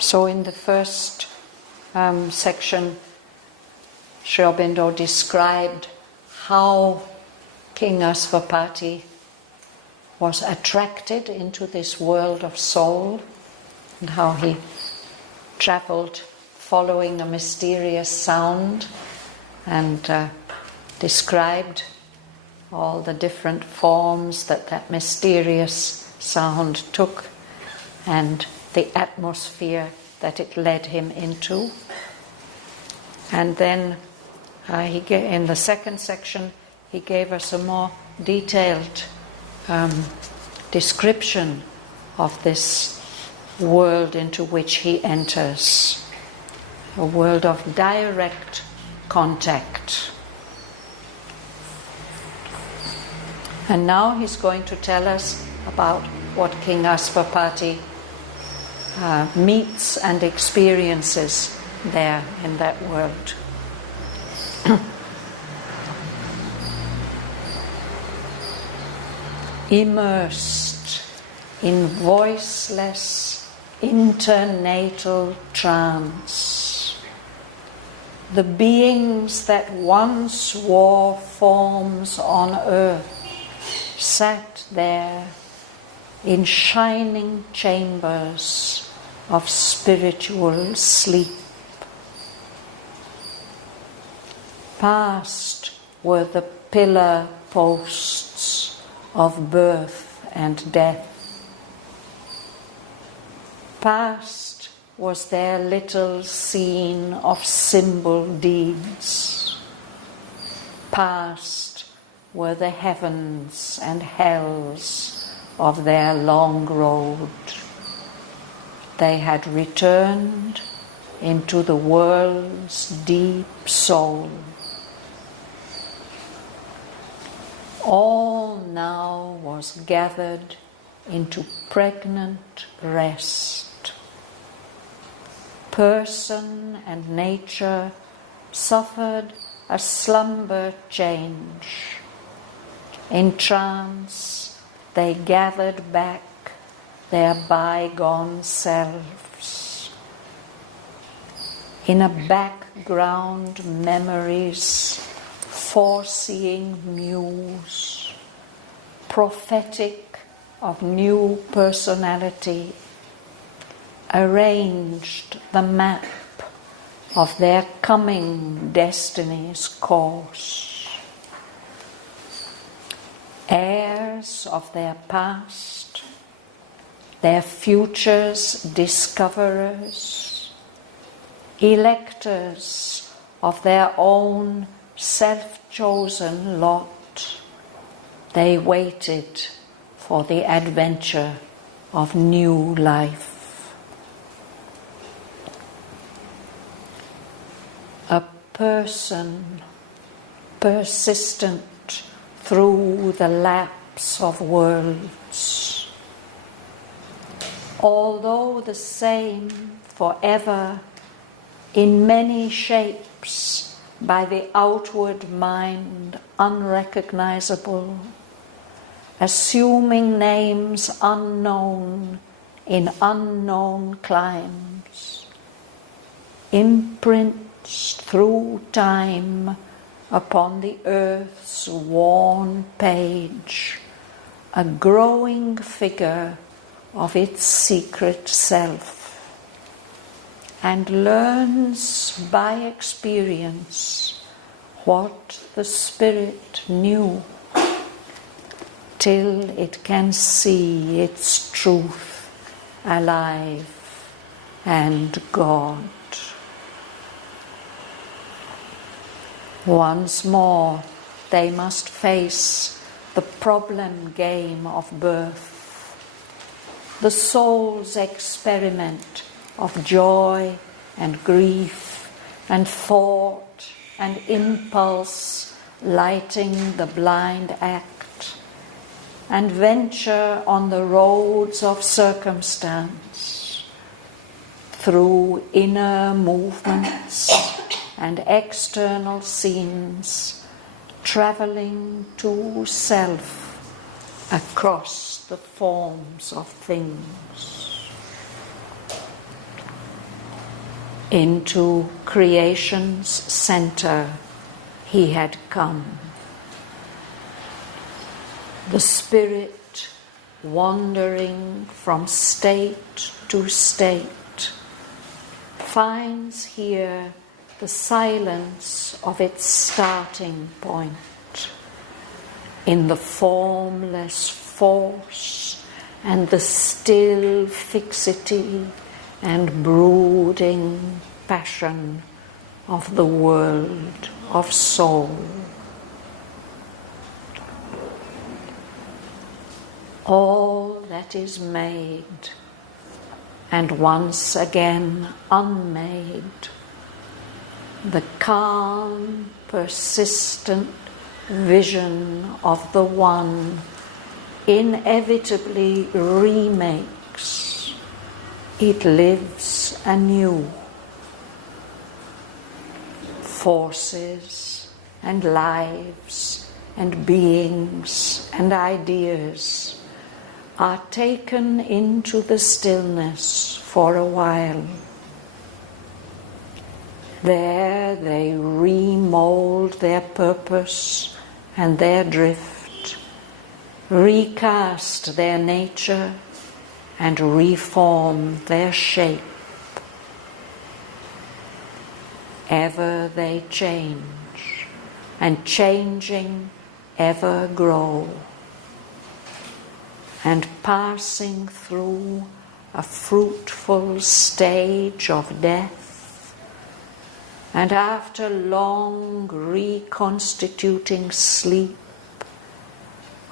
So in the first section, Sri Aurobindo described how King 𝗺𝗺𝗺 was attracted into this world of soul and how he traveled following a mysterious sound and described all the different forms that mysterious sound took and the atmosphere that it led him into. And then in the second section he gave us a more detailed description of this world into which he enters, a world of direct contact. And now he's going to tell us about what King 𝗺𝗺𝗺 meets and experiences there in that world. Immersed in voiceless internatal trance, the beings that once wore forms on earth sat there in shining chambers of spiritual sleep. Past were the pillar posts of birth and death. Past was their little scene of symbol deeds. Past were the heavens and hells of their long road. They had returned into the world's deep soul. All now was gathered into pregnant rest. Person and nature suffered a slumber change. In trance, they gathered back their bygone selves. In a background memories, foreseeing muse, prophetic of new personality, arranged the map of their coming destiny's course. Heirs of their past, their future's discoverers, electors of their own self-chosen lot, they waited for the adventure of new life. A person persistent through the lapse of worlds, although the same forever in many shapes, by the outward mind unrecognizable, assuming names unknown in unknown climes, imprints through time upon the earth's worn page, a growing figure of its secret self, and learns by experience what the spirit knew, till it can see its truth alive and God. Once more they must face the problem game of birth, the soul's experiment of joy and grief and thought and impulse lighting the blind act, and venture on the roads of circumstance through inner movements and external scenes, traveling to self across the forms of things. Into creation's center he had come. The spirit wandering from state to state finds here the silence of its starting point, in the formless force and the still fixity and brooding passion of the world of soul. All that is made and once again unmade, the calm, persistent vision of the One inevitably remakes. It lives anew. Forces and lives and beings and ideas are taken into the stillness for a while. There they remold their purpose and their drift, recast their nature and reform their shape. Ever they change, and changing ever grow, and passing through a fruitful stage of death, and after long reconstituting sleep,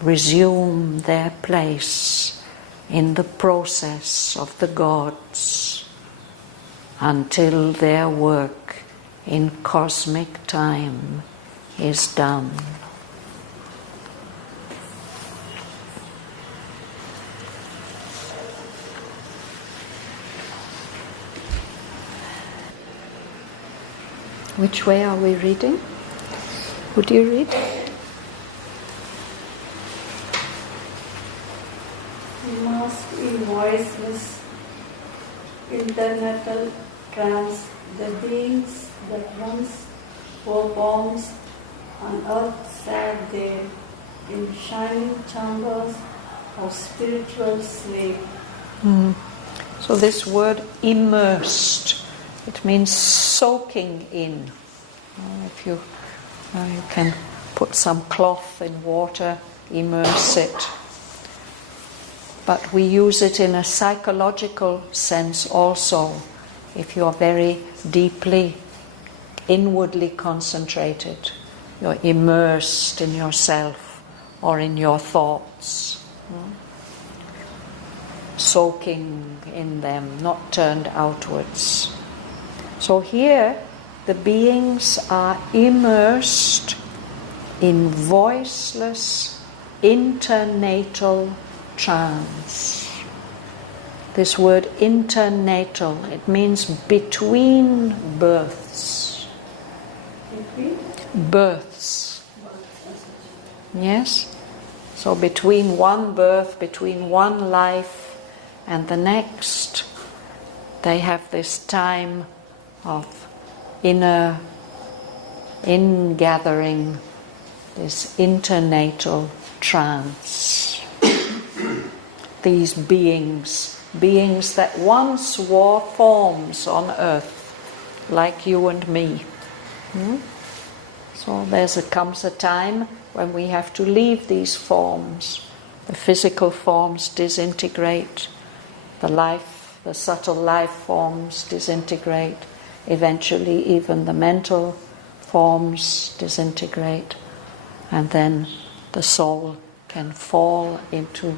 resume their place in the process of the gods, until their work in cosmic time is done. Which way are we reading? Would you read? Immersed in voiceless international trance, the beings that once were forms on earth sat there in shining chambers of spiritual sleep. So this word immersed, it means soaking in. If you can put some cloth in water, immerse it. But we use it in a psychological sense also. If you are very deeply, inwardly concentrated, you're immersed in yourself or in your thoughts. Soaking in them, not turned outwards. So here, the beings are immersed in voiceless, internatal trance. This word internatal, it means between births. Between? Births. Yes? So between one birth, between one life and the next, they have this time of inner ingathering, this internatal trance. These beings that once wore forms on earth, like you and me. So comes a time when we have to leave these forms. The physical forms disintegrate, the subtle life forms disintegrate, eventually even the mental forms disintegrate, and then the soul can fall into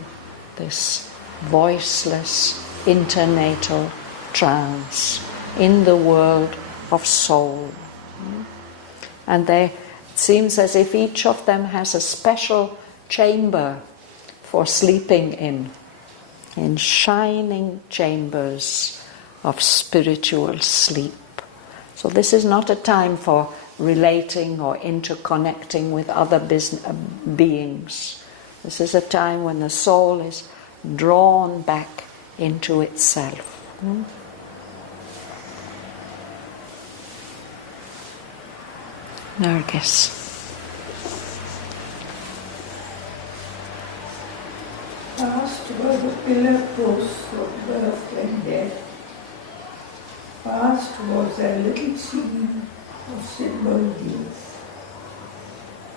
this voiceless internatal trance in the world of soul. And it seems as if each of them has a special chamber for sleeping in shining chambers of spiritual sleep. So this is not a time for relating or interconnecting with other beings. This is a time when the soul is drawn back into itself. Nargis. Past were the pillar posts of birth and death. Past was a little scene of symbol deeds.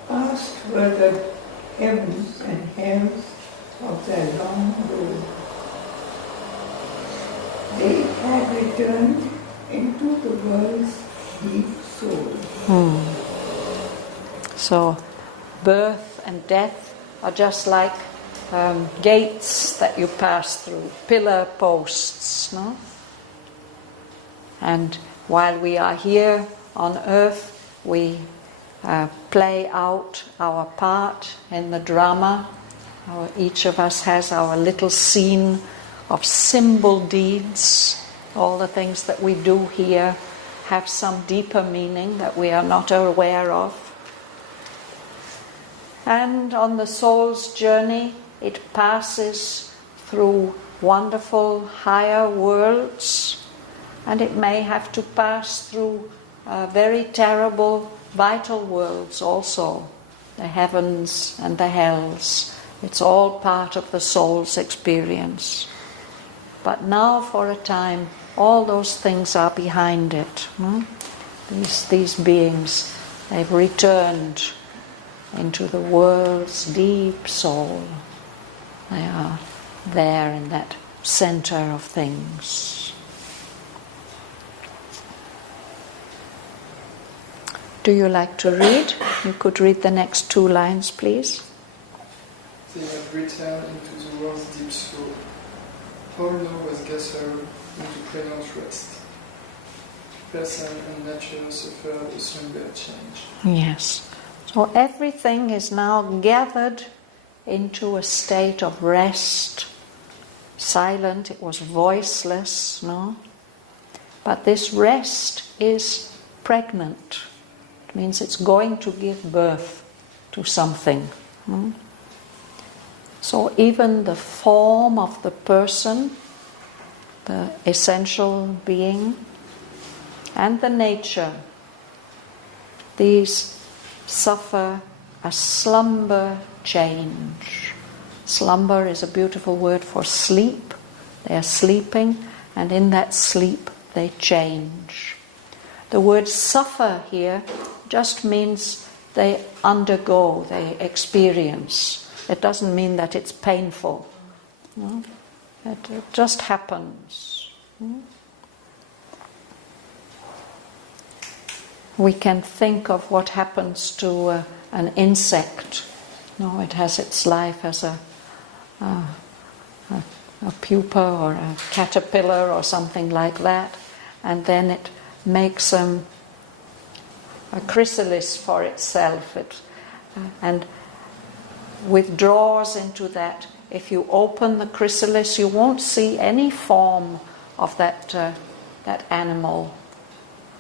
Past were the heavens and hells of their long road. They had returned into the world's deep soul. So, birth and death are just like gates that you pass through, pillar posts, no? And while we are here on earth, we play out our part in the drama. Each of us has our little scene of symbol deeds. All the things that we do here have some deeper meaning that we are not aware of. And on the soul's journey, it passes through wonderful higher worlds, and it may have to pass through very terrible vital worlds also, the heavens and the hells. It's all part of the soul's experience. But now for a time, all those things are behind it. These beings, they've returned into the world's deep soul. They are there in that center of things. Do you like to read? You could read the next 2 lines, please. They have returned into the world's deep soul. All know was gathered into pronounced rest. Person and nature suffered a similar change. Yes. So everything is now gathered into a state of rest. Silent, it was voiceless, no? But this rest is pregnant. It means it's going to give birth to something. So even the form of the person, the essential being, and the nature, these suffer a slumber change. Slumber is a beautiful word for sleep. They are sleeping, and in that sleep they change. The word suffer here just means they undergo, they experience. It doesn't mean that it's painful. It just happens. We can think of what happens to an insect. It has its life as a pupa or a caterpillar or something like that, and then it makes a chrysalis for itself and withdraws into that. If you open the chrysalis, you won't see any form of that animal.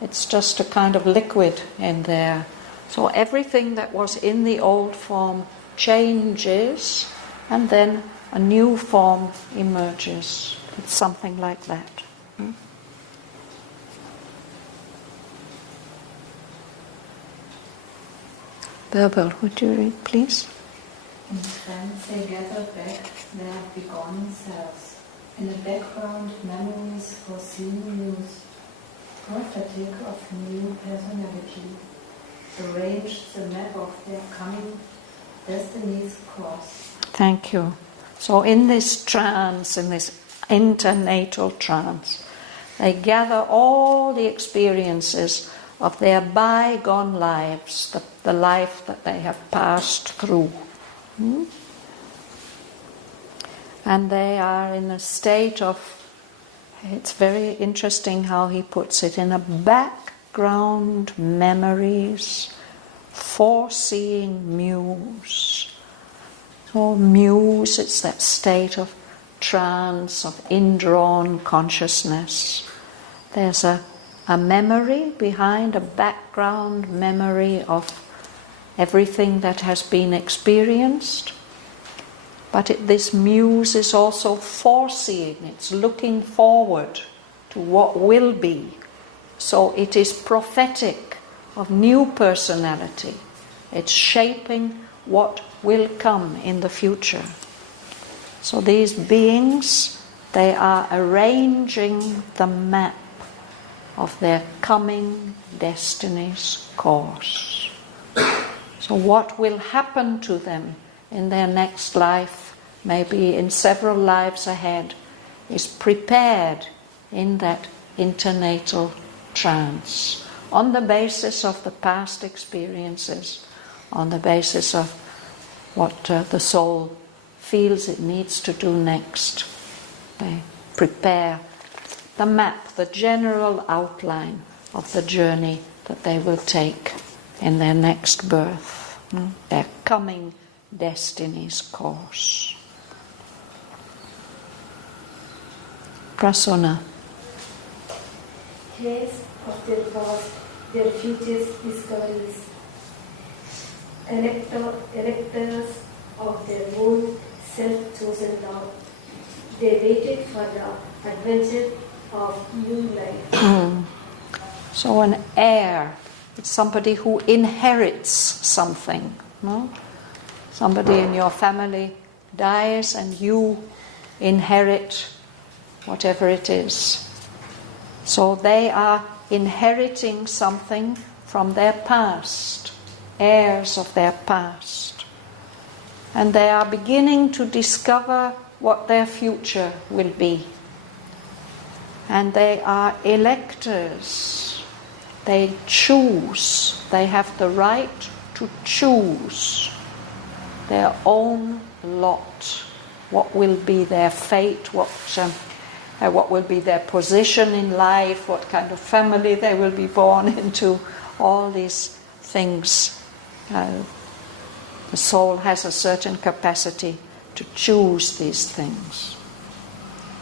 It's just a kind of liquid in there. So everything that was in the old form changes, and then a new form emerges. It's something like that. 𝗵𝗵, would you read, please? In trance they gather back their begone selves. In the background, memories foreseen news, prophetic of new personality, arrange the map of their coming destiny's course. Thank you. So in this trance, in this internatal trance, they gather all the experiences of their bygone lives, the life that they have passed through. And they are in a state of, it's very interesting how he puts it, in a background memories, foreseeing muse. So muse, it's that state of trance, of indrawn consciousness. There's a memory behind, a background memory of everything that has been experienced. But this muse is also foreseeing, it's looking forward to what will be. So it is prophetic of new personality. It's shaping what will come in the future. So these beings, they are arranging the map of their coming destiny's course. So what will happen to them in their next life, maybe in several lives ahead, is prepared in that internatal trance, on the basis of the past experiences, on the basis of what the soul feels it needs to do next. They prepare the map, the general outline of the journey that they will take in their next birth, their coming destiny's course. Prasuna. Trace of their past, their future's discoveries, electors of their own self-chosen law. They waited for the adventure of new life. So an heir, it's somebody who inherits something. No? Somebody in your family dies and you inherit whatever it is. So they are inheriting something from their past, heirs of their past. And they are beginning to discover what their future will be. And they are electors. They choose. They have the right to choose their own lot. What will be their fate, what will be their position in life, what kind of family they will be born into, all these things. The soul has a certain capacity to choose these things.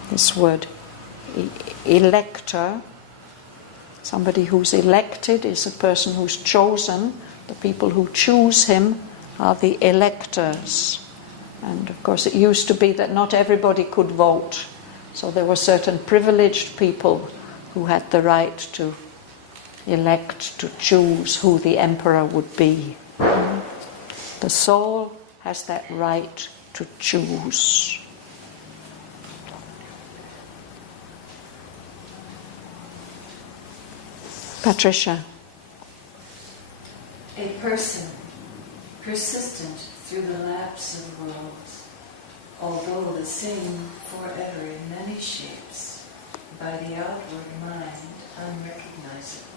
This word, elector, somebody who's elected is a person who's chosen. The people who choose him are the electors. And of course it used to be that not everybody could vote. So there were certain privileged people who had the right to elect, to choose who the emperor would be. The soul has that right to choose. Patricia. A person, persistent through the lapse of worlds, although the same forever in many shapes, by the outward mind unrecognizable.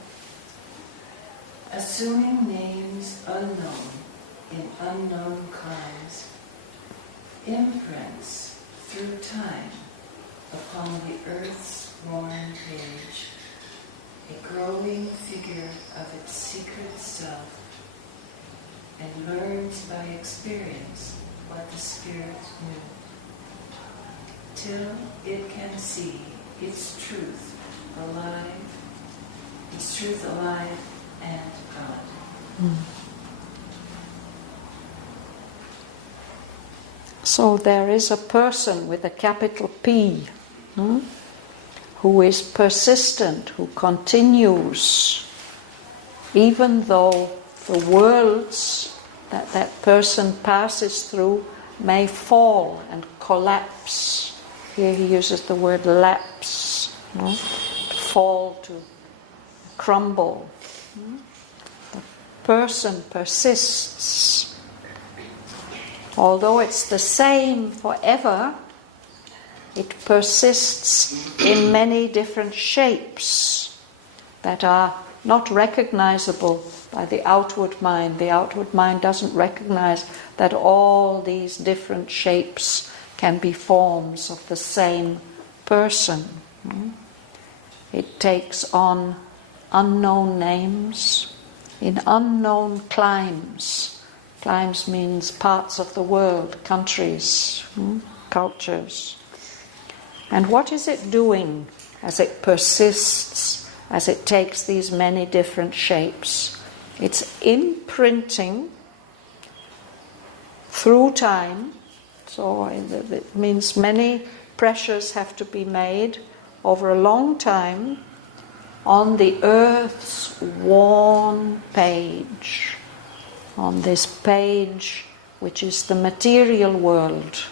Assuming names unknown in unknown climes, imprints through time upon the earth's worn page, a growing figure of its secret self, and learns by experience what the spirit knew, till it can see its truth alive and God. So there is a person with a capital P, who is persistent, who continues, even though the worlds that that person passes through may fall and collapse. Here he uses the word lapse, to fall, to crumble. The person persists. Although it's the same forever, it persists in many different shapes that are not recognizable by the outward mind. The outward mind doesn't recognize that all these different shapes can be forms of the same person. It takes on unknown names in unknown climes. Climes means parts of the world, countries, cultures. And what is it doing as it persists, as it takes these many different shapes? It's imprinting through time. So it means many pressures have to be made over a long time on the earth's worn page, on this page which is the material world.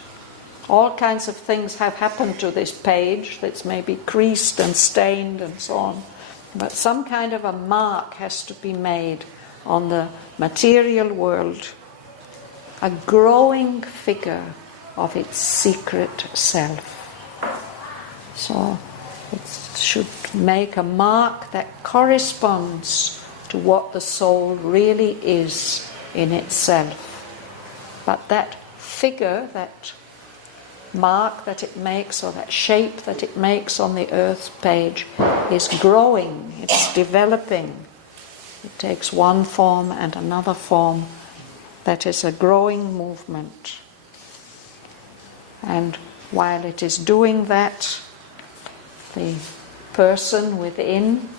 All kinds of things have happened to this page that's maybe creased and stained and so on. But some kind of a mark has to be made on the material world, a growing figure of its secret self. So it should make a mark that corresponds to what the soul really is in itself. But that figure, that mark that it makes, or that shape that it makes on the earth's page, is growing, it's developing. It takes one form and another form. That is a growing movement. And while it is doing that, the person within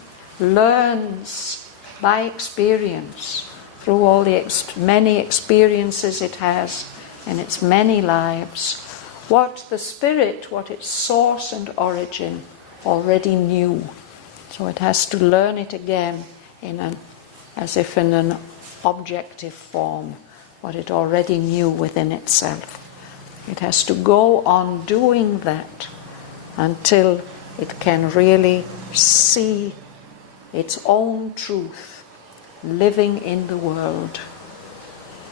learns by experience, through all the many experiences it has in its many lives, what the spirit, what its source and origin already knew. So it has to learn it again as if in an objective form, what it already knew within itself. It has to go on doing that until it can really see its own truth living in the world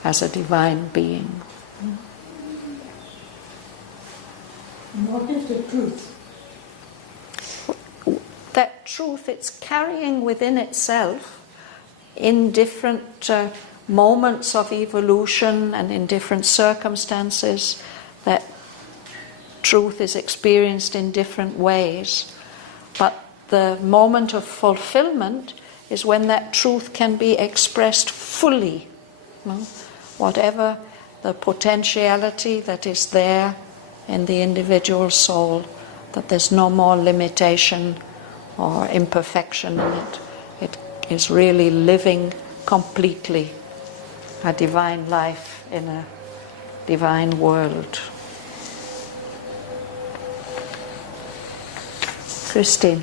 as a divine being. What is the truth? That truth it's carrying within itself in different moments of evolution and in different circumstances. That truth is experienced in different ways. But the moment of fulfillment is when that truth can be expressed fully. Whatever the potentiality that is there in the individual soul, that there's no more limitation or imperfection in it. It is really living completely a divine life in a divine world. Christine.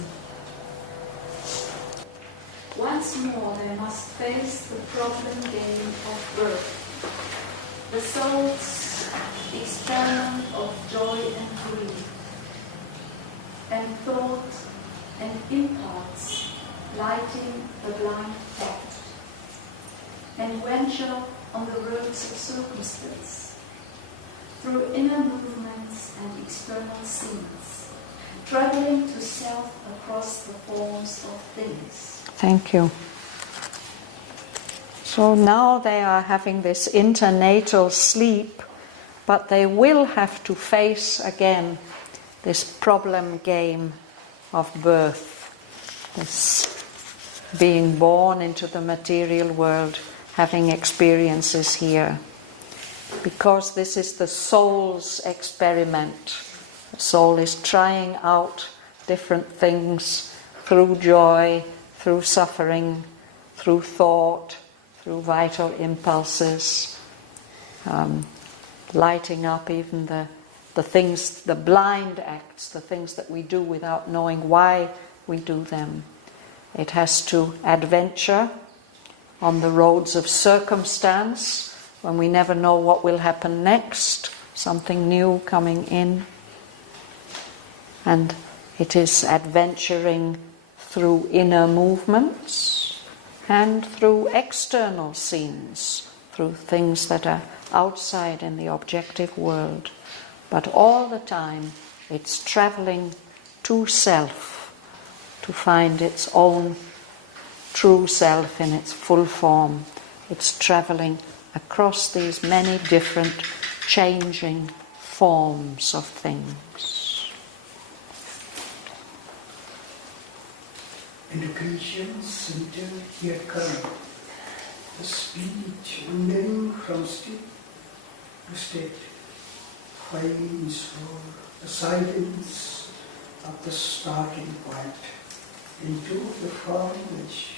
Once more they must face the problem game of birth, the soul's experiment of joy and grief, and thought and impulse lighting the blind path, and venture on the roads of circumstance, through inner movements and external scenes, traveling to self across the forms of things. Thank you. So now they are having this internatal sleep, but they will have to face again this problem game of birth, this being born into the material world, having experiences here. Because this is the soul's experiment. The soul is trying out different things through joy, through suffering, through thought, through vital impulses, lighting up even the things, the blind acts, the things that we do without knowing why we do them. It has to adventure on the roads of circumstance when we never know what will happen next, something new coming in. And it is adventuring through inner movements and through external scenes, through things that are outside in the objective world. But all the time it's traveling to self, to find its own true self in its full form. It's traveling across these many different changing forms of things. In the conscious center here come the speech wandering from state to state, finds for the silence of the starting point into the form which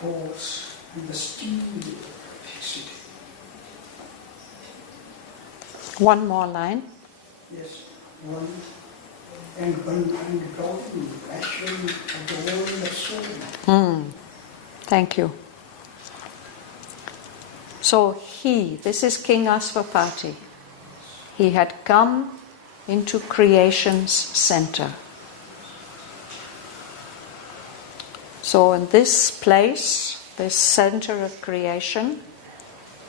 force and the steel of fixity. One more line. Yes, one. and drawing passion of the world of soul. Thank you. So this is King Ashvapati. He had come into creation's center. So in this place, this center of creation,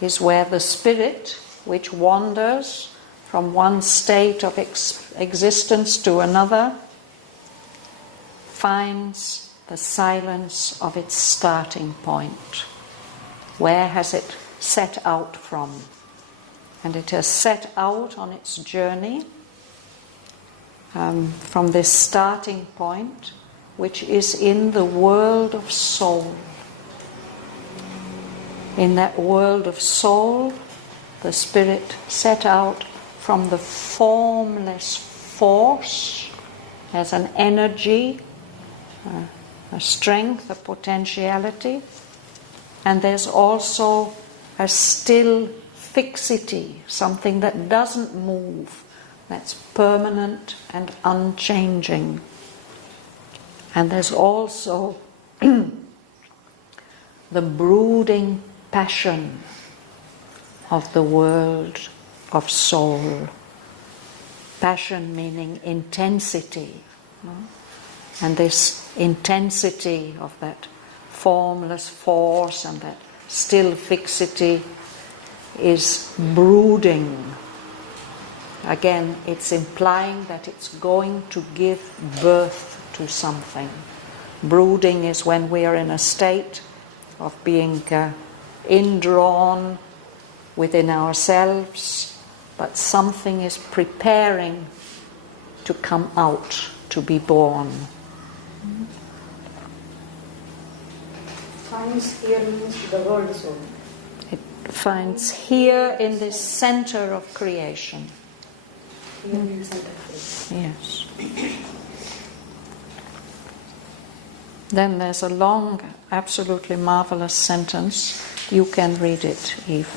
is where the spirit, which wanders from one state of existence to another, finds the silence of its starting point. Where has it set out from? And it has set out on its journey from this starting point, which is in the world of soul. In that world of soul, the spirit set out from the formless force as an energy, a strength, a potentiality, and there's also a still fixity, something that doesn't move, that's permanent and unchanging. And there's also the brooding passion of the world of soul. Passion meaning intensity. And this intensity of that formless force and that still fixity is brooding. Again, it's implying that it's going to give birth to something. Brooding is when we are in a state of being indrawn within ourselves, but something is preparing to come out, to be born. Finds here means the world soul. It finds here in this center of creation. Here means center of creation. Yes. Then there's a long, absolutely marvelous sentence. You can read it, Eve.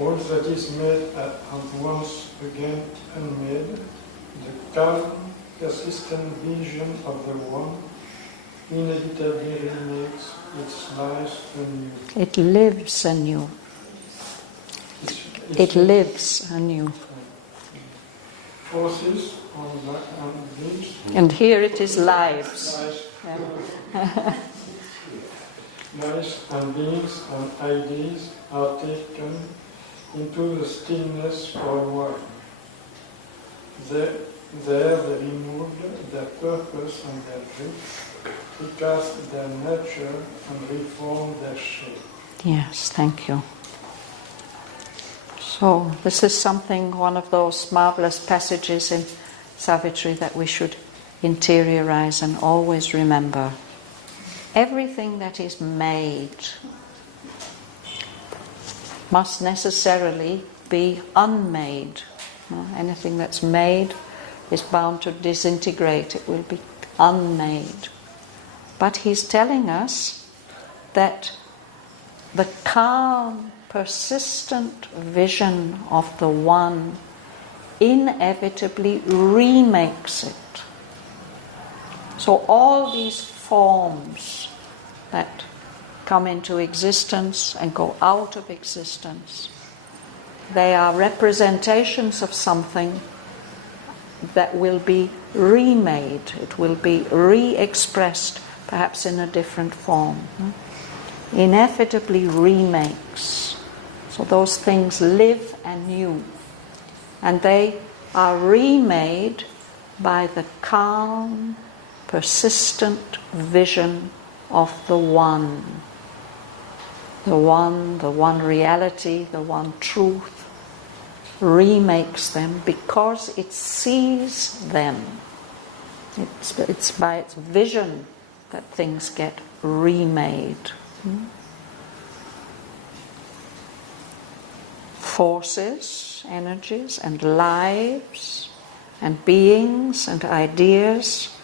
All that is made at once again unmade, the calm, persistent vision of the One, inevitably remakes its life anew. It lives anew. It lives anew. Forces on lives. And here it is lives. Lives and beings and ideas are taken into the stillness for a while. There they removed their purpose and their drift, recast their nature and reform their shape. Yes, thank you. So this is one of those marvelous passages in Savitri that we should interiorize and always remember. Everything that is made must necessarily be unmade. Anything that's made is bound to disintegrate. It will be unmade. But he's telling us that the calm, persistent vision of the One inevitably remakes it. So all these forms that come into existence and go out of existence, they are representations of something that will be remade. It will be re-expressed, perhaps in a different form. Inevitably remakes. So those things live anew. And they are remade by the calm, persistent vision of the One. The one reality, the one truth remakes them because it sees them. It's by its vision that things get remade. Forces, energies, and lives, and beings, and ideas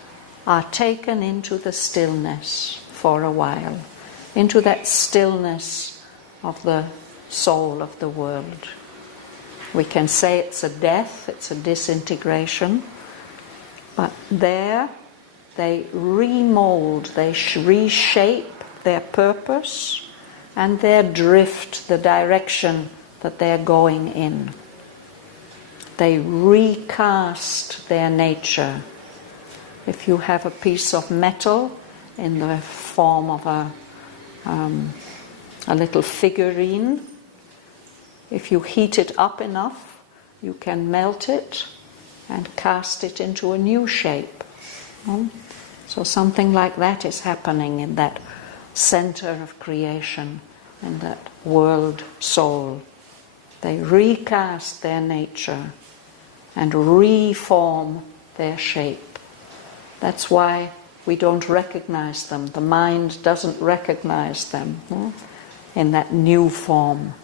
are taken into the stillness for a while, into that stillness of the soul of the world. We can say it's a death, it's a disintegration, But there they remold, they reshape their purpose and their drift, the direction that they're going in. They recast their nature. If you have a piece of metal in the form of a little figurine, if you heat it up enough, you can melt it and cast it into a new shape. So something like that is happening in that center of creation, in that world soul. They recast their nature and reform their shape. That's why we don't recognize them. The mind doesn't recognize them in that new form.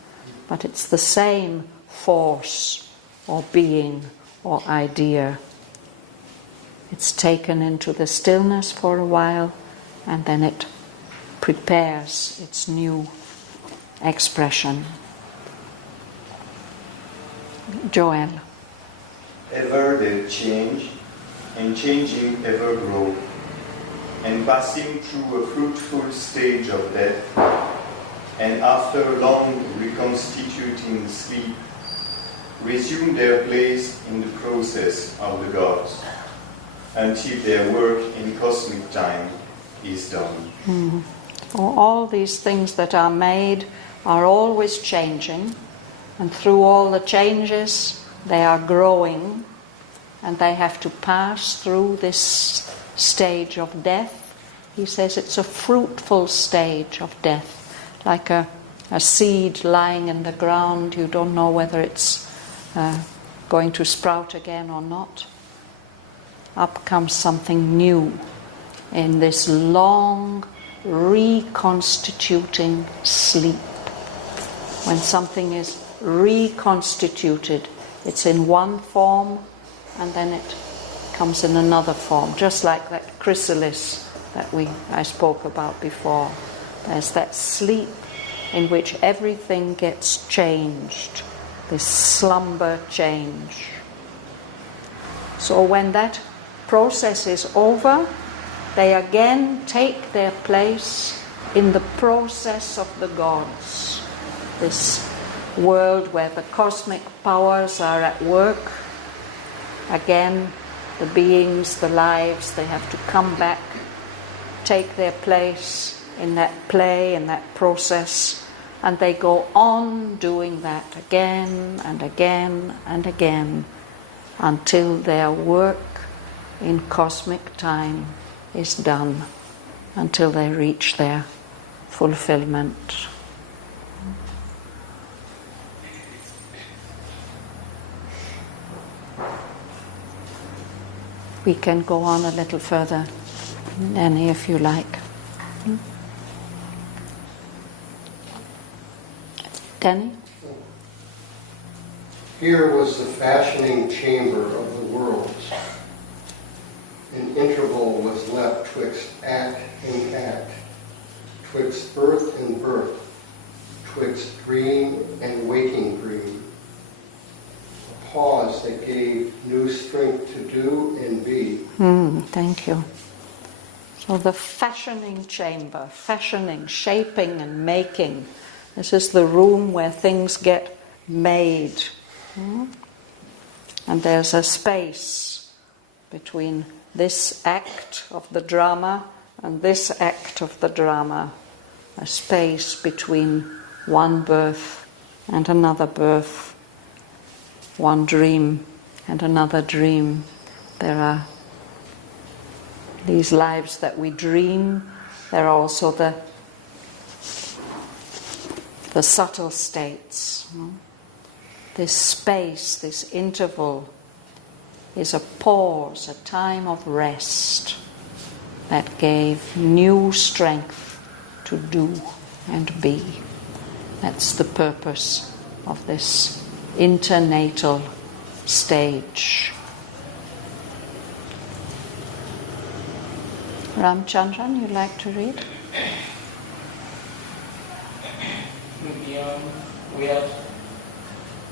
But it's the same force or being or idea. It's taken into the stillness for a while, and then it prepares its new expression. Joel. Ever they change, and changing ever grow, and passing through a fruitful stage of death, and after long reconstituting sleep, resume their place in the process of the gods, until their work in cosmic time is done. All these things that are made are always changing, and through all the changes they are growing, and they have to pass through this stage of death. He says it's a fruitful stage of death, like a seed lying in the ground. You don't know whether it's going to sprout again or not. Up comes something new in this long reconstituting sleep. When something is reconstituted, it's in one form and then it comes in another form, just like that chrysalis that I spoke about before. There's that sleep in which everything gets changed, this slumber change. So when that process is over, they again take their place in the process of the gods, this world where the cosmic powers are at work. Again, the beings, the lives, they have to come back, take their place in that play, in that process, and they go on doing that again and again and again until their work in cosmic time is done, until they reach their fulfillment. We can go on a little further, Annie, if you like. Danny? Here was the fashioning chamber of the worlds. An interval was left twixt act and act, twixt birth and birth, twixt dream and waking dream. A pause that gave new strength to do and be. Thank you. So the fashioning chamber, fashioning, shaping and making. This is the room where things get made. And there's a space between this act of the drama and this act of the drama. A space between one birth and another birth. One dream and another dream. There are these lives that we dream. There are also the subtle states. This space, this interval, is a pause, a time of rest that gave new strength to do and be. That's the purpose of this internatal stage. Ramchandran, you'd like to read? Beyond where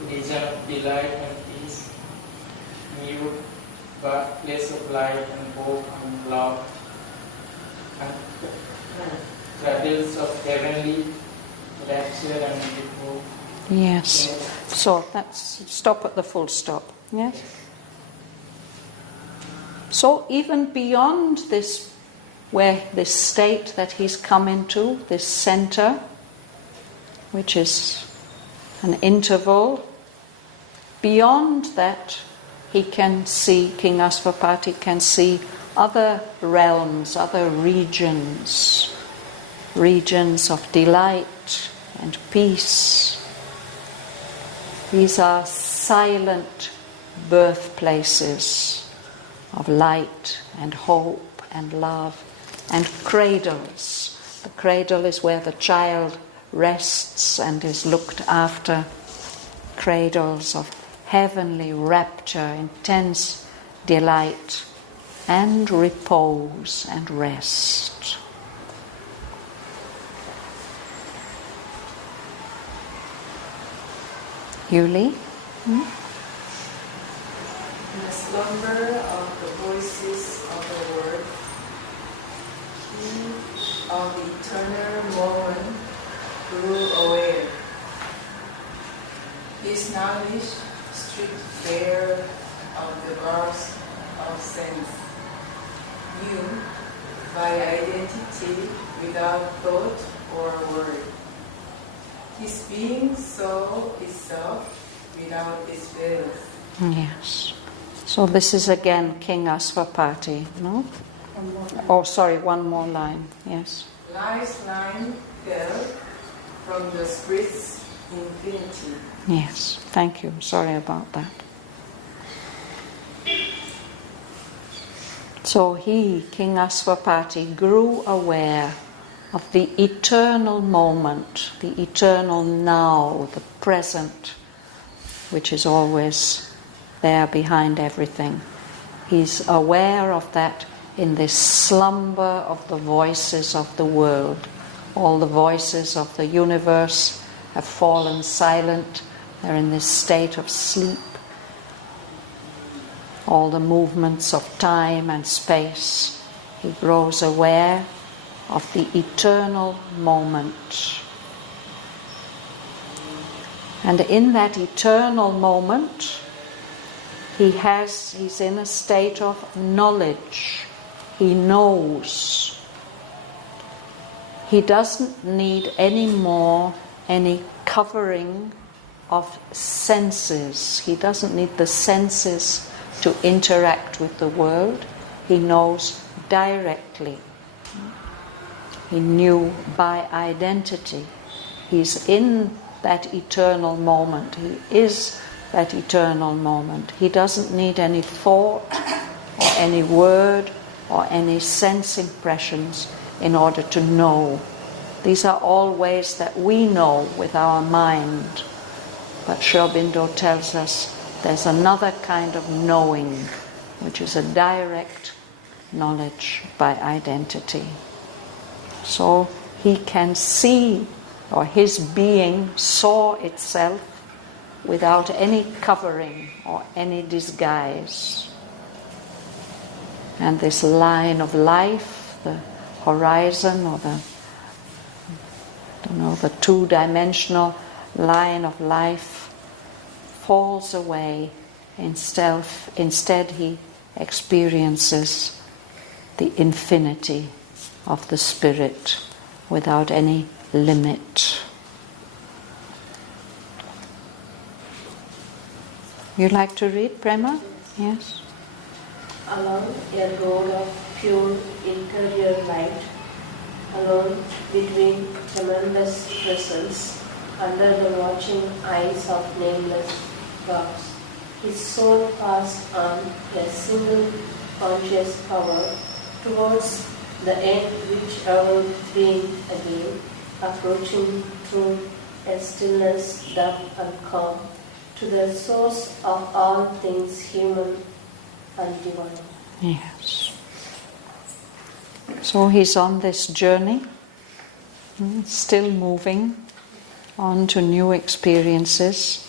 desire, delight and peace, mute birthplace of light and hope and love, and cradles of heavenly rapture and hope. Yes. So that's stop at the full stop. Yes. So even beyond this, where this state that he's come into, this center, which is an interval, beyond that he can see, King Asvapati can see other realms, other regions of delight and peace. These are silent birthplaces of light and hope and love, and cradles. The cradle is where the child rests and is looked after. Cradles of heavenly rapture, intense delight, and repose and rest. Yuli? In the slumber of the voices of the word, he of the eternal moment grew aware. His knowledge stripped bare of the bars of sense, knew by identity without thought or word. His being saw itself without its veils. Yes. So this is again King Asvapati, no? Oh, sorry, one more line. Yes. Life's line fell from the spirit's infinity. Yes. Thank you. Sorry about that. So he, King Asvapati, grew aware of the eternal moment, the eternal now, the present, which is always there behind everything. He's aware of that in this slumber of the voices of the world. All the voices of the universe have fallen silent. They're in this state of sleep. All the movements of time and space. He grows aware of the eternal moment. And in that eternal moment, he's in a state of knowledge. He knows. He doesn't need any more any covering of senses. He doesn't need the senses to interact with the world. He knows directly. He knew by identity. He's in that eternal moment. He is that eternal moment. He doesn't need any thought or any word or any sense impressions in order to know. These are all ways that we know with our mind. But Sri Aurobindo tells us there's another kind of knowing, which is a direct knowledge by identity. So he can see, or his being saw itself without any covering or any disguise. And this line of life, the horizon, or the two-dimensional line of life, falls away. Instead he experiences the infinity of the spirit without any limit. You'd like to read, Prema? Yes. Along a road of pure interior light, alone between tremendous presence, under the watching eyes of nameless gods, his soul passed on a single conscious power towards the end which ever being again, approaching through a stillness dumb and calm, to the source of all things human and divine. Yes. So he's on this journey, still moving on to new experiences.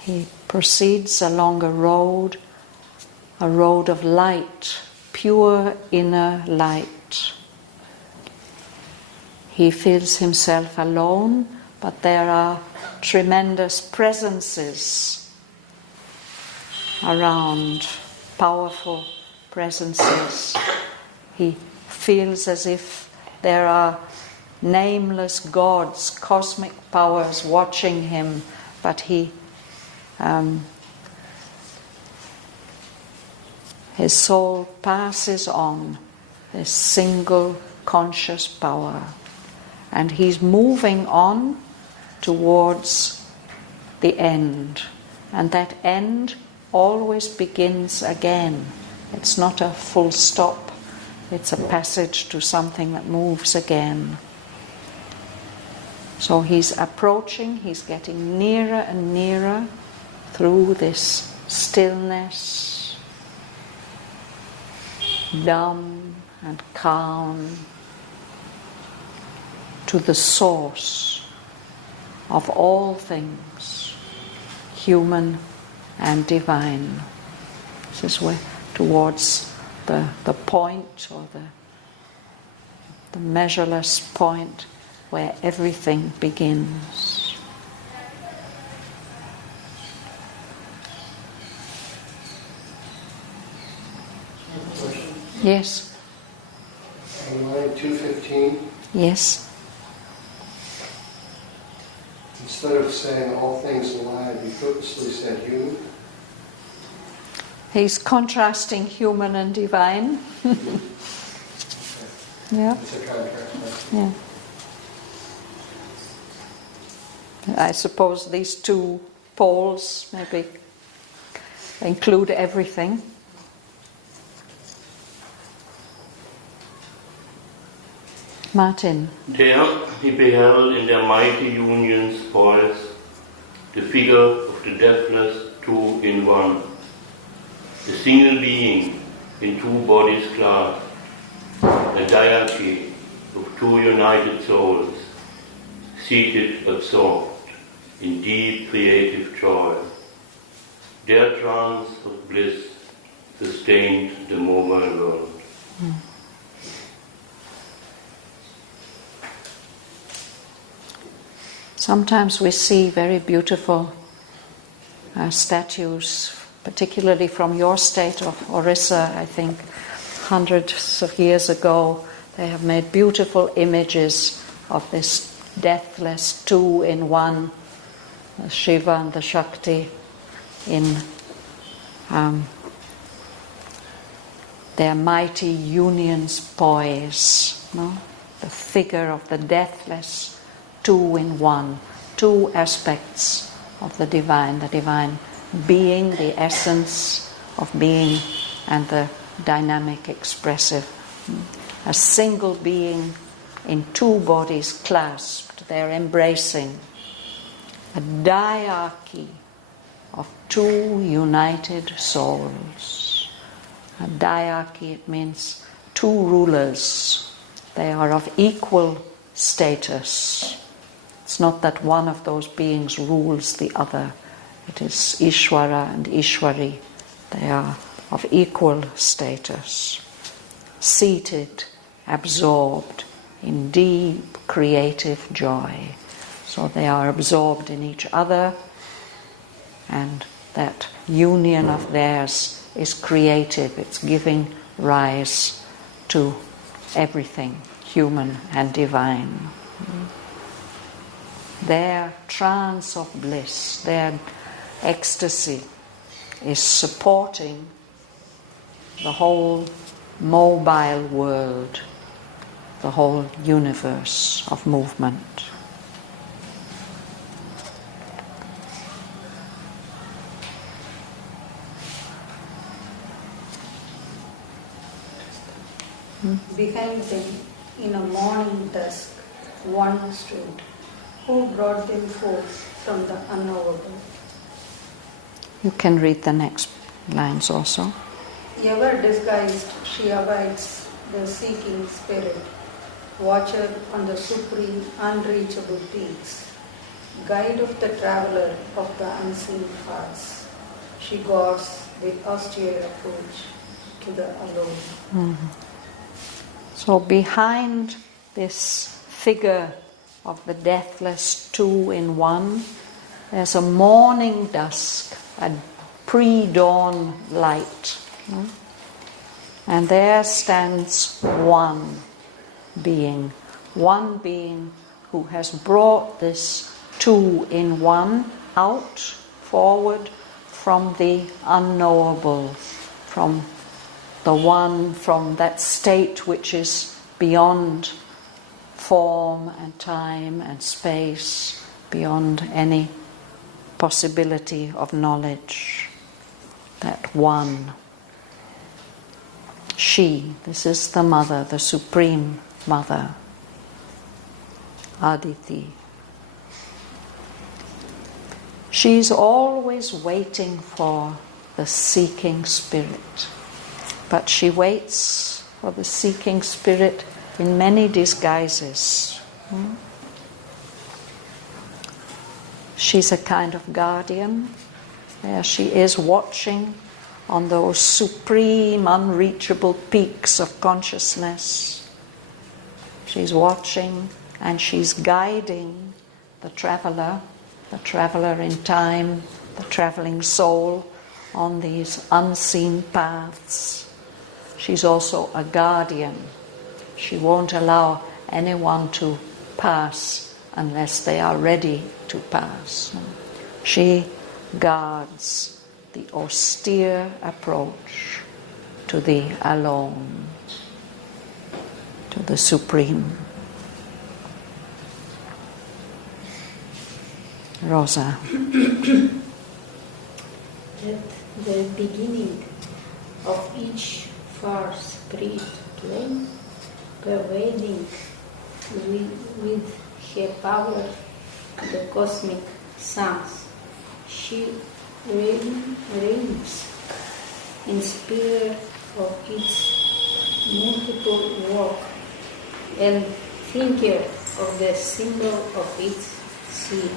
He proceeds along a road a road of light, pure inner light. He feels himself alone, but there are tremendous presences around, powerful presences. He feels as if there are nameless gods, cosmic powers watching him, but his soul passes on this single conscious power, and he's moving on towards the end, and that end always begins again. It's not a full stop, it's a passage to something that moves again. So he's approaching, he's getting nearer and nearer through this stillness, dumb and calm, to the source of all things, human and divine. This is where, towards the point, or the measureless point where everything begins. Yes. On line 215. Yes. Instead of saying all things alive, he purposely said human. He's contrasting human and divine. Yeah. It's a contrast. Yeah. I suppose these two poles maybe include everything. Martin. There he beheld in their mighty union's voice the figure of the deathless two in one, the single being in two bodies clasped, a deity of two united souls, seated absorbed in deep creative joy. Their trance of bliss sustained the mobile world. Sometimes we see very beautiful statues, particularly from your state of Orissa, I think, hundreds of years ago. They have made beautiful images of this deathless two in one, the Shiva and the Shakti, in their mighty unions poise, no? The figure of the deathless two in one, two aspects of the divine being, the essence of being, and the dynamic expressive. A single being in two bodies clasped, they're embracing. A diarchy of two united souls. A diarchy, it means two rulers. They are of equal status. It's not that one of those beings rules the other. It is Ishvara and Ishvari. They are of equal status. Seated, absorbed in deep creative joy. So they are absorbed in each other, and that union of theirs is creative. It's giving rise to everything, human and divine. Their trance of bliss, their ecstasy, is supporting the whole mobile world, the whole universe of movement. Behind them, in a morning dusk, one stood, who brought them forth from the unknowable. You can read the next lines also. Ever disguised, she abides the seeking spirit, watcher on the supreme, unreachable peaks, guide of the traveler of the unseen paths. she guards the austere approach to the alone. So behind this figure of the deathless two in one, there's a morning dusk, a pre-dawn light. And there stands one being who has brought this two in one out, forward from the unknowable, from the one, from that state which is beyond form and time and space, beyond any possibility of knowledge. That one. She, this is the mother, the Supreme Mother, Aditi. She's always waiting for the seeking spirit, but she waits for the seeking spirit in many disguises. She's a kind of guardian. There she is watching on those supreme, unreachable peaks of consciousness. She's watching and she's guiding the traveler in time, the traveling soul on these unseen paths. She's also a guardian. She won't allow anyone to pass unless they are ready to pass. She guards the austere approach to the alone, to the Supreme. Rosa. At the beginning of each far spread plane, pervading with her power the cosmic suns, she reigns in spirit of its multiple work and thinker of the symbol of its seed.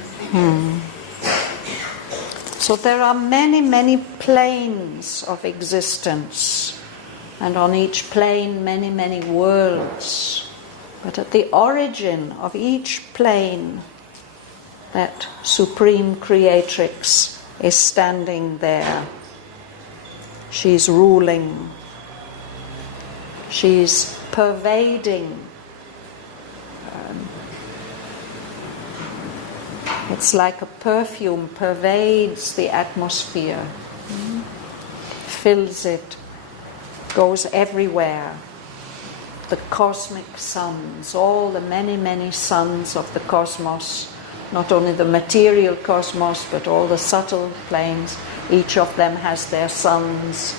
So there are many, many planes of existence, and on each plane many, many worlds. But at the origin of each plane, that Supreme Creatrix is standing there. She's ruling. She's pervading. It's like a perfume pervades the atmosphere, fills it, goes everywhere. The cosmic suns, all the many, many suns of the cosmos, not only the material cosmos, but all the subtle planes, each of them has their suns.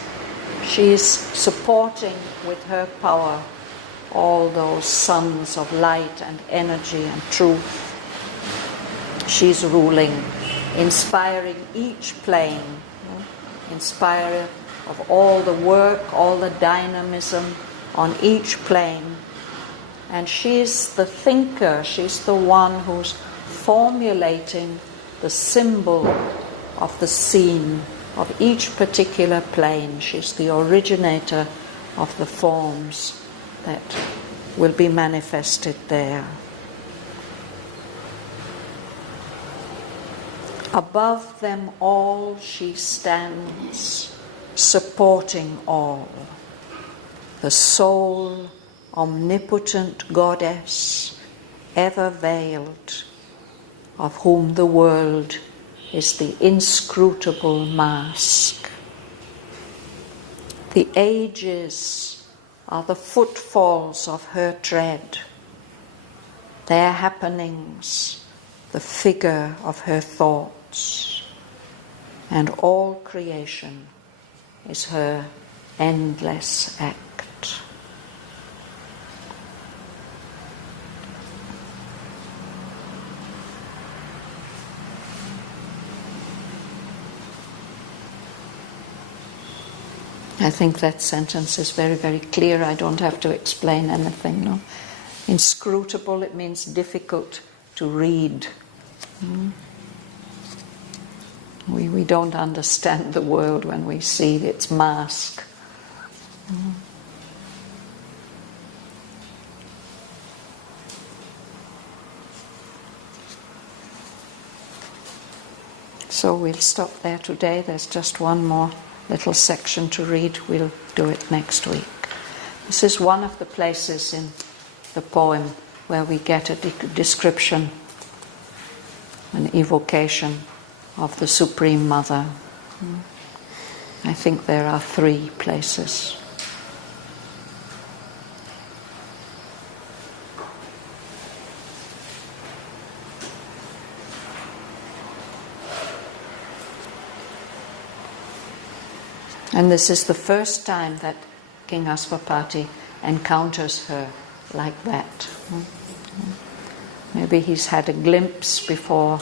She's supporting with her power all those suns of light and energy and truth. She's ruling, inspiring each plane, inspiring of all the work, all the dynamism on each plane. And she's the thinker, she's the one who's formulating the symbol of the scene of each particular plane. She's the originator of the forms that will be manifested there. Above them all she stands, supporting all. The sole, omnipotent goddess, ever veiled, of whom the world is the inscrutable mask. The ages are the footfalls of her tread, their happenings, the figure of her thoughts, and all creation is her endless act. I think that sentence is very, very clear. I don't have to explain anything. No? Inscrutable, it means difficult to read. We don't understand the world when we see its mask. So we'll stop there today. There's just one more little section to read. We'll do it next week. This is one of the places in the poem where we get a description, an evocation of the Supreme Mother. I think there are 3 places. And this is the first time that King 𝗺𝗺 encounters her like that. Maybe he's had a glimpse before.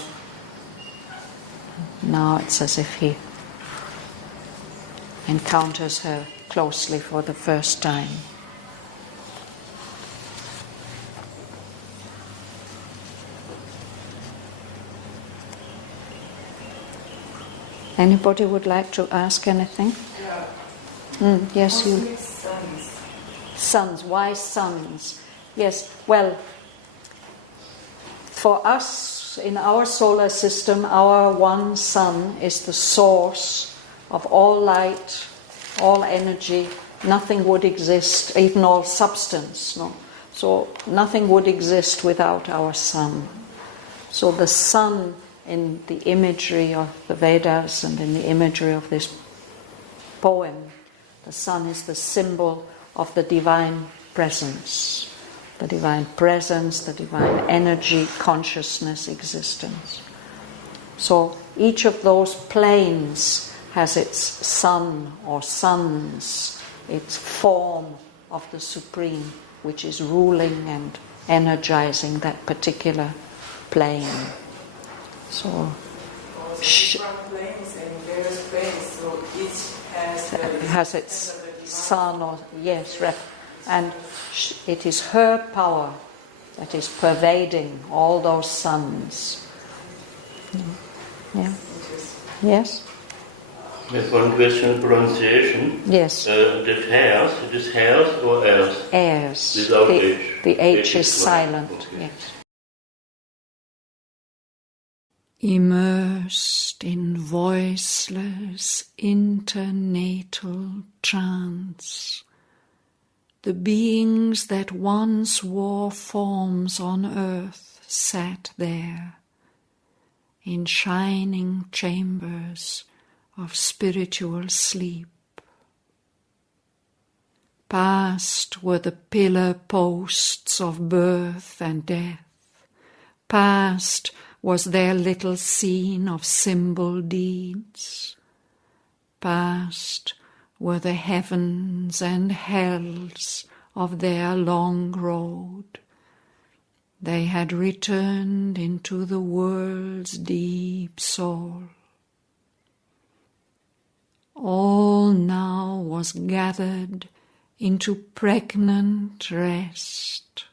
Now it's as if he encounters her closely for the first time. Anybody would like to ask anything? Yes, you. Suns. Why suns? Yes, well, for us in our solar system, our one sun is the source of all light, all energy. Nothing would exist, even all substance. No? So nothing would exist without our sun. So the sun, in the imagery of the Vedas and in the imagery of this poem, the sun is the symbol of the divine presence, the divine energy, consciousness, existence. So each of those planes has its sun or suns, its form of the Supreme, which is ruling and energizing that particular plane. So different planes and various planes, so each has its sun or and it is her power that is pervading all those suns. Yeah. Yes. There's one question, pronunciation. Yes. The hairs, it is hairs or airs? Airs. Without H. The H is silent. Okay. Yes. Immersed in voiceless internatal trance, the beings that once wore forms on earth sat there, in shining chambers of spiritual sleep. Past were the pillar posts of birth and death, past was their little scene of symbol deeds. Past were the heavens and hells of their long road. They had returned into the world's deep soul. All now was gathered into pregnant rest.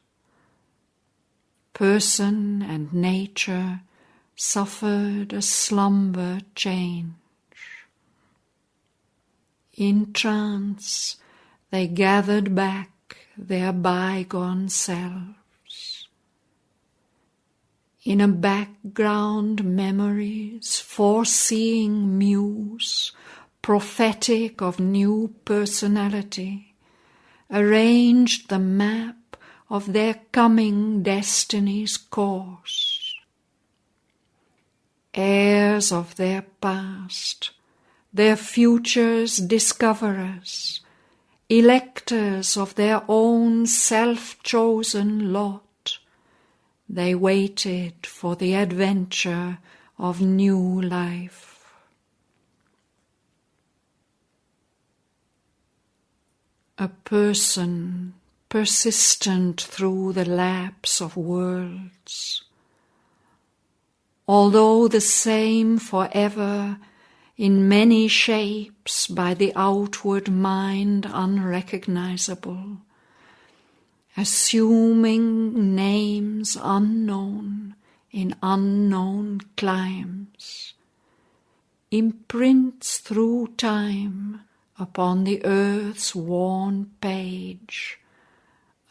Person and nature suffered a slumber change. In trance they gathered back their bygone selves. In a background memories, foreseeing muse, prophetic of new personality, arranged the map of their coming destiny's course. Heirs of their past, their future's discoverers, electors of their own self-chosen lot, they waited for the adventure of new life. A person persistent through the lapse of worlds, although the same forever in many shapes by the outward mind unrecognizable, assuming names unknown in unknown climes, imprints through time upon the earth's worn page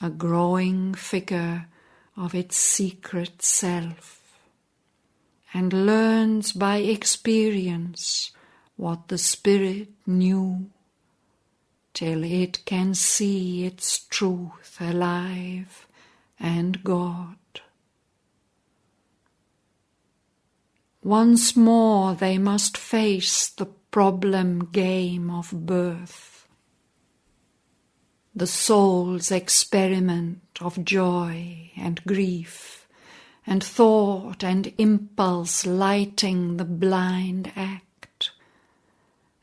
a growing figure of its secret self, and learns by experience what the spirit knew, till it can see its truth alive and God. Once more they must face the problem game of birth, the soul's experiment of joy and grief, and thought and impulse lighting the blind act,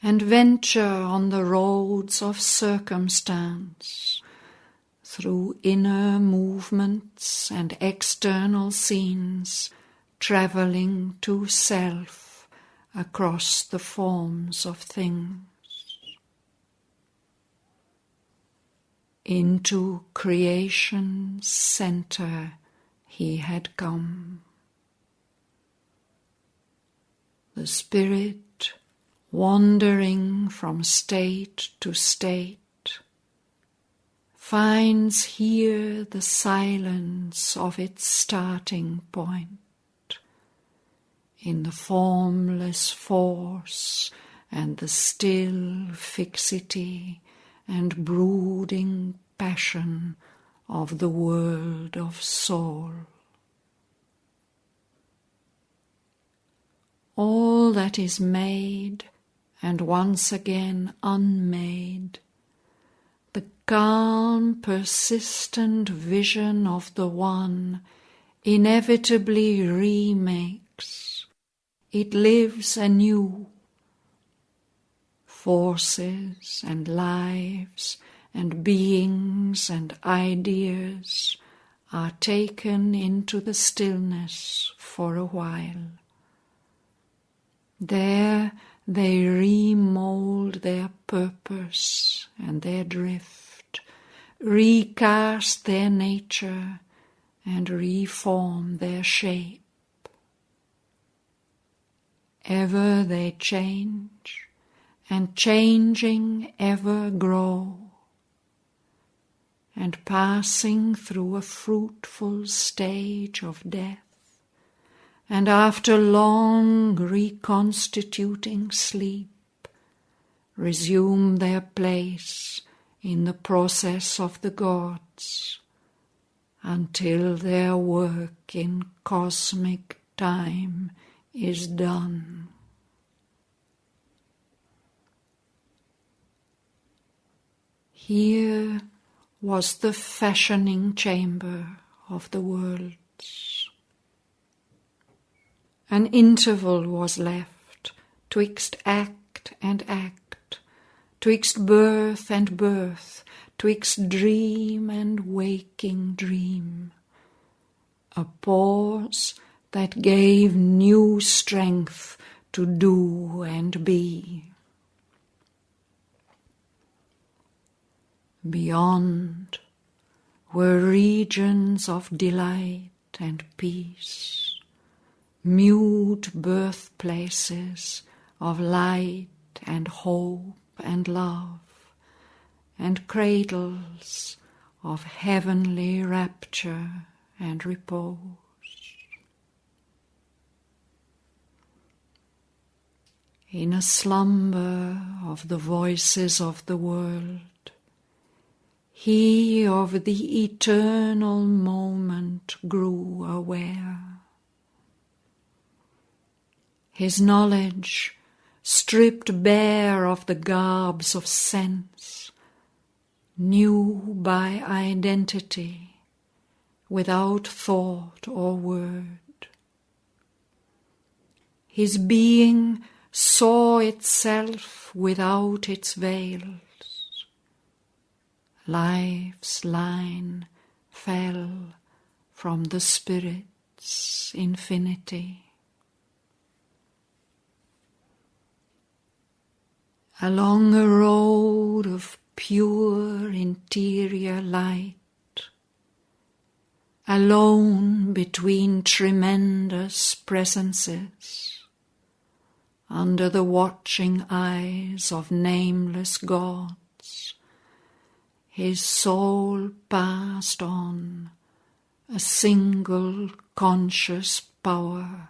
and venture on the roads of circumstance, through inner movements and external scenes, travelling to self across the forms of things. Into creation's centre he had come. The spirit, wandering from state to state, finds here the silence of its starting point, in the formless force and the still fixity and brooding passion of the world of soul. All that is made and once again unmade, the calm, persistent vision of the One inevitably remakes. It lives anew. Forces and lives and beings and ideas are taken into the stillness for a while. There they remould their purpose and their drift, recast their nature and reform their shape. Ever they change, and changing ever grow, and passing through a fruitful stage of death, and after long reconstituting sleep, resume their place in the process of the gods, until their work in cosmic time is done. Here was the fashioning chamber of the worlds. An interval was left twixt act and act, twixt birth and birth, twixt dream and waking dream. A pause that gave new strength to do and be. Beyond were regions of delight and peace, mute birthplaces of light and hope and love, and cradles of heavenly rapture and repose. In a slumber of the voices of the world, he of the eternal moment grew aware. His knowledge, stripped bare of the garbs of sense, knew by identity, without thought or word. His being saw itself without its veils. Life's line fell from the Spirit's infinity. Along a road of pure interior light, alone between tremendous presences, under the watching eyes of nameless gods, his soul passed on, a single conscious power,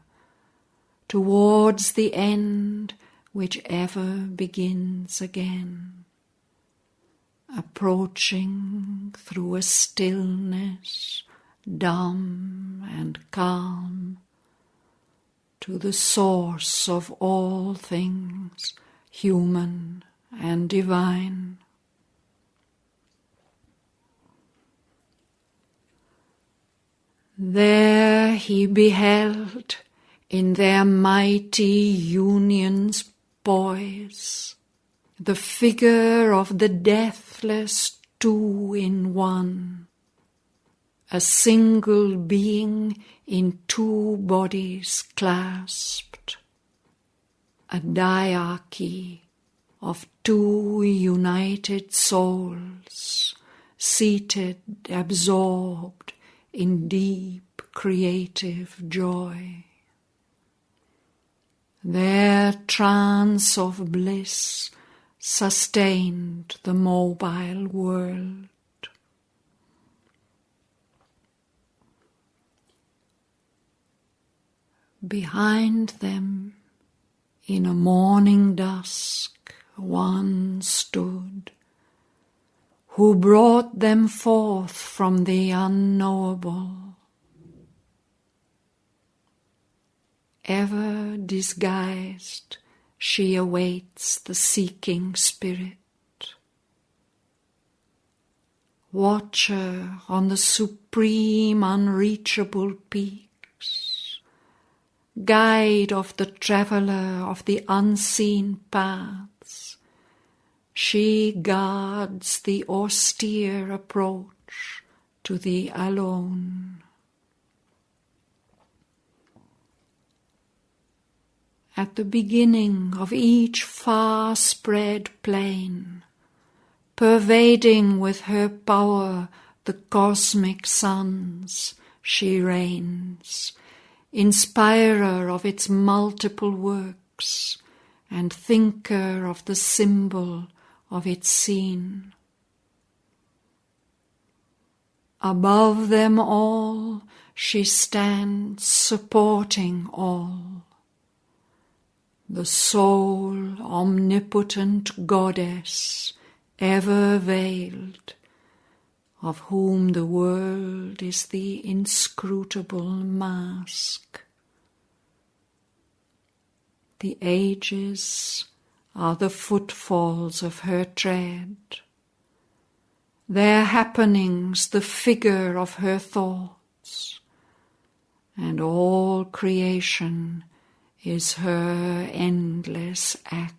towards the end which ever begins again, approaching through a stillness dumb and calm, to the source of all things, human and divine. There he beheld in their mighty unions poise the figure of the deathless two in one, a single being in two bodies clasped, a diarchy of two united souls, seated, absorbed in deep creative joy. Their trance of bliss sustained the mobile world. Behind them, in a morning dusk, one stood, who brought them forth from the unknowable. Ever disguised, she awaits the seeking spirit. Watcher on the supreme unreachable peaks, guide of the traveller of the unseen paths, she guards the austere approach to the alone. At the beginning of each far-spread plain, pervading with her power the cosmic suns, she reigns, inspirer of its multiple works, and thinker of the symbol of its scene. Above them all she stands supporting all, the sole omnipotent goddess, ever veiled, of whom the world is the inscrutable mask. The ages are the footfalls of her tread, their happenings the figure of her thoughts, and all creation is her endless act.